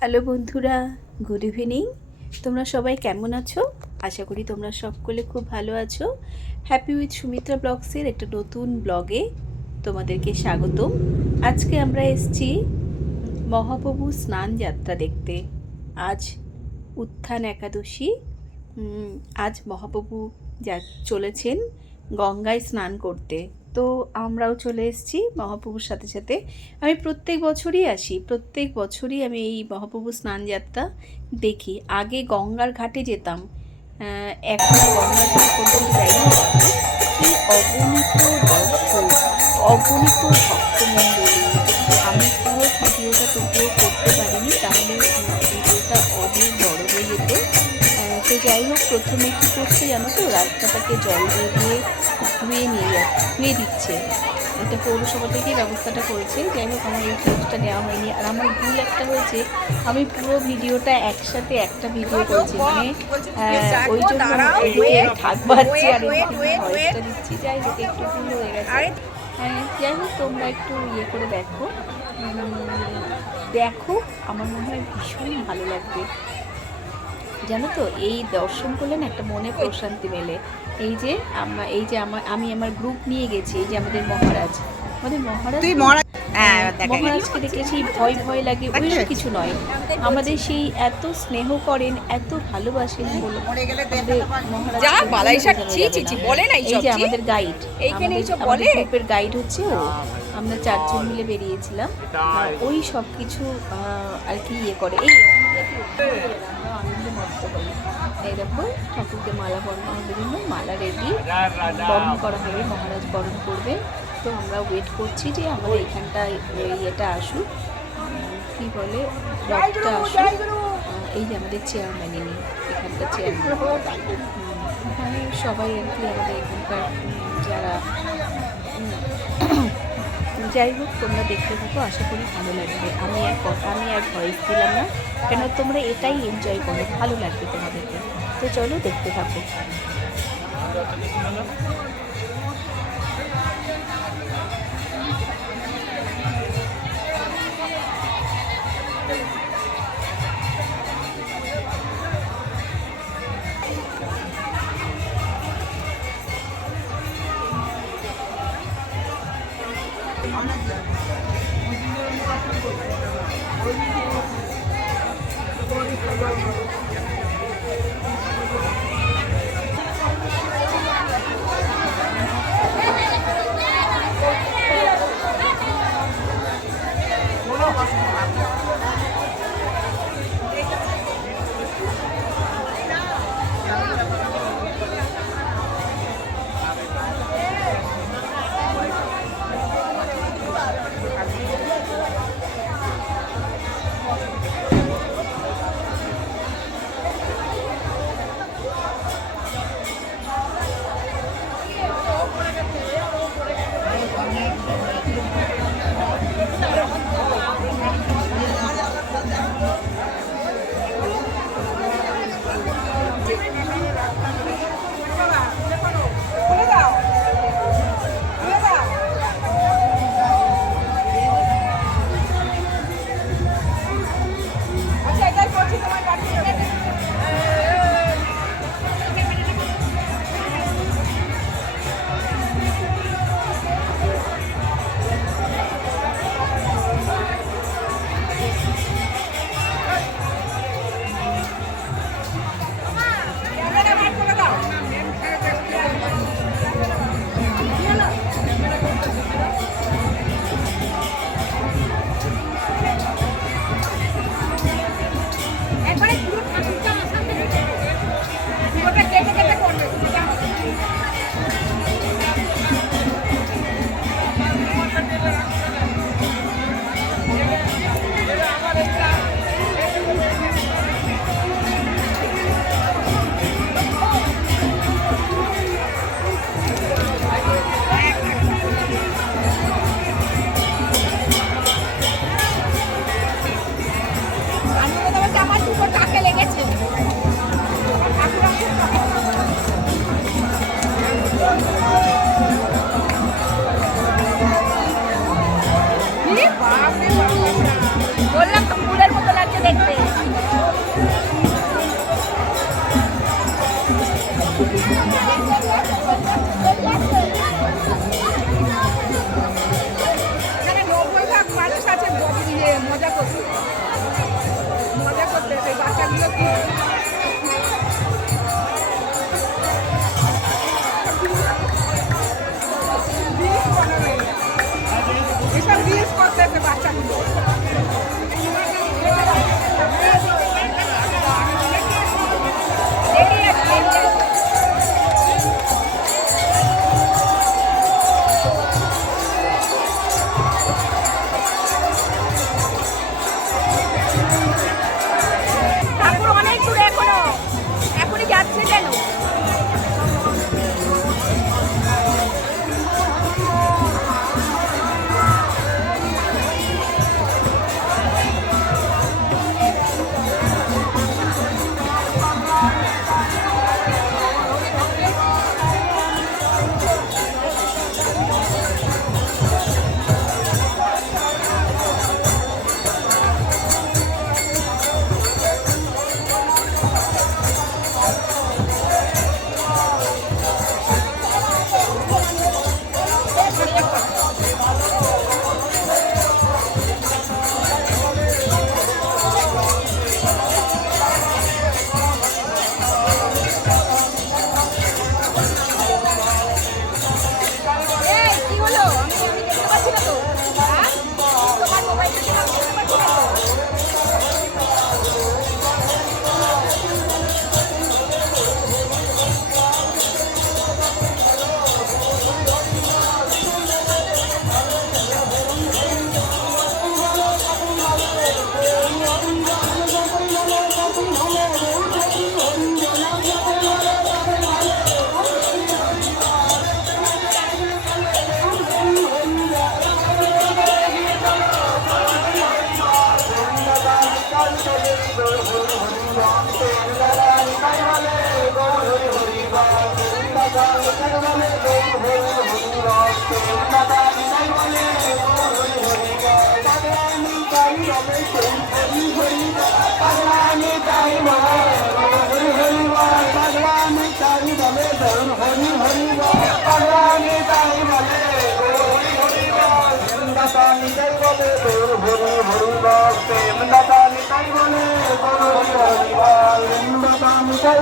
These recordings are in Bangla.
হ্যালো বন্ধুরা গুড ইভিনিং তোমরা সবাই কেমন আছো? আশা করি তোমরা সকলে খুব ভালো আছো। হ্যাপি উইথ সুমিত্রা ব্লগসের একটা নতুন ব্লগে তোমাদেরকে স্বাগতম। আজকে আমরা এসছি মহাপ্রভু স্নান যাত্রা দেখতে। আজ উত্থান একাদশী। আজ মহাপ্রভু যা চলেছেন গঙ্গায় স্নান করতে। তো আমরাও চলে এসেছি মহাপ্রভুর সাথে সাথে। আমি প্রত্যেক বছরই আসি, প্রত্যেক বছরই আমি এই মহাপ্রভু স্নান যাত্রা দেখি। আগে গঙ্গার ঘাটে যেতাম এখন গঙ্গার ঘাট যাই অগণিত অগণিত ভক্তমণ্ডলী, আমি পুরো ভিডিওটা তবুও করতে পারিনি, তাহলে ভিডিওটা অনেক বড় হয়ে যেত। তো যাই হোক, প্রথমে কী করছে জানো তো? রাস্তাটাকে জল দিয়ে দিয়ে ধুয়ে নিয়ে ধুয়ে দিচ্ছে। এটা পৌরসভা থেকেই ব্যবস্থাটা করেছে। যাই হোক আমার এই ক্লিপসটা নেওয়া হয়নি। আর আমার ভুল একটা হয়েছে আমি পুরো ভিডিওটা একসাথে একটা ভিডিও করেছি। মানে ওই জন্য ঠাক পাচ্ছি আর ভয়েসটা দিচ্ছি। যাই হোক একটু ভুল হয়ে গেছে। হ্যাঁ, যাই হোক তোমরা একটু ইয়ে করে দেখো। দেখো আমার মনে হয় ভীষণ ভালো লাগবে। জানো তো এই দর্শন করলে না একটা মনে প্রশান্তি মেলে এই যে আমরা এই যে আমার আমি আমার গ্রুপ নিয়ে গেছি এই যে আমাদের মহারাজ আমাদের মহারাজ তুই মহারাজ হ্যাঁ। মহারাজকে দেখে সেই ভয় ভয় লাগে ওই কিছু নয় আমাদের সেই এত স্নেহ করেন এত ভালোবাসেন বলে আমাদের মহারাজকে যা, বলে না। এই যে আমাদের গাইড এইখানে? গ্রুপের গাইড হচ্ছে ও আমরা চারজন মিলে বেরিয়েছিলাম। আর ওই সব কিছু আর কি ইয়ে করে। এই আনন্দে মত্ত হই এই দেখো ঠাকুরকে মালা বরণ করার জন্য মালা রেডি বরণ করা হবে মহারাজ বরণ করবে। তো আমরা ওয়েট করছি যে আমাদের এখানটায় ইয়েটা আসুক। কি বলে রথটা আসুক। এই যে আমাদের চেয়ারম্যান ইনি এখানকার চেয়ারম্যান সবাই আর কি আমাদের এখানকার যারা যাই হোক, তোমরা দেখতে থাকো, আশা করি ভালো লাগবে। আমি এক কথা আমি আর ভয়েস দিলাম না, কেন তোমরা এটাই এনজয় করো, ভালো লাগবে তোমাদেরকে। তো চলো দেখতে থাকো। একবারে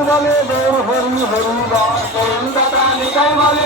বলে দেব হরি হরি বা দাদা নিতাই বলে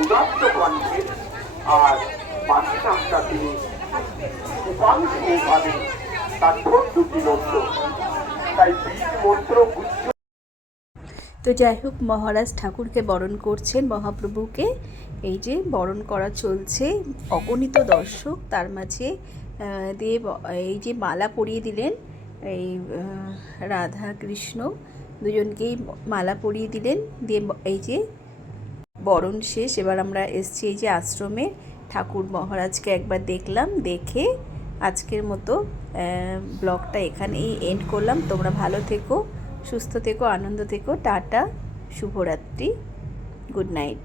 উদাত্ত কণ্ঠে আর বাকি নামটা তিনি উপাংশুভাবে তার ঠোঁট দুটি নড়ত তাই বীজ মন্ত্র গুচ্ছ তো যাই হোক মহারাজ ঠাকুরকে বরণ করছেন মহাপ্রভুকে। এই যে বরণ করা চলছে অগণিত দর্শক তার মাঝে দিয়ে এই যে মালা পরিয়ে দিলেন। এই রাধা কৃষ্ণ দুজনকেই মালা পরিয়ে দিলেন। দিয়ে এই যে বরণ শেষ, এবার আমরা এসছি এই যে আশ্রমে। ঠাকুর মহারাজকে একবার দেখলাম, দেখে আজকের মতো ব্লগটা এখানেই এন্ড করলাম। তোমরা ভালো থেকো, সুস্থ থেকো, আনন্দ থেকো, টাটা, শুভরাত্রি, গুড নাইট।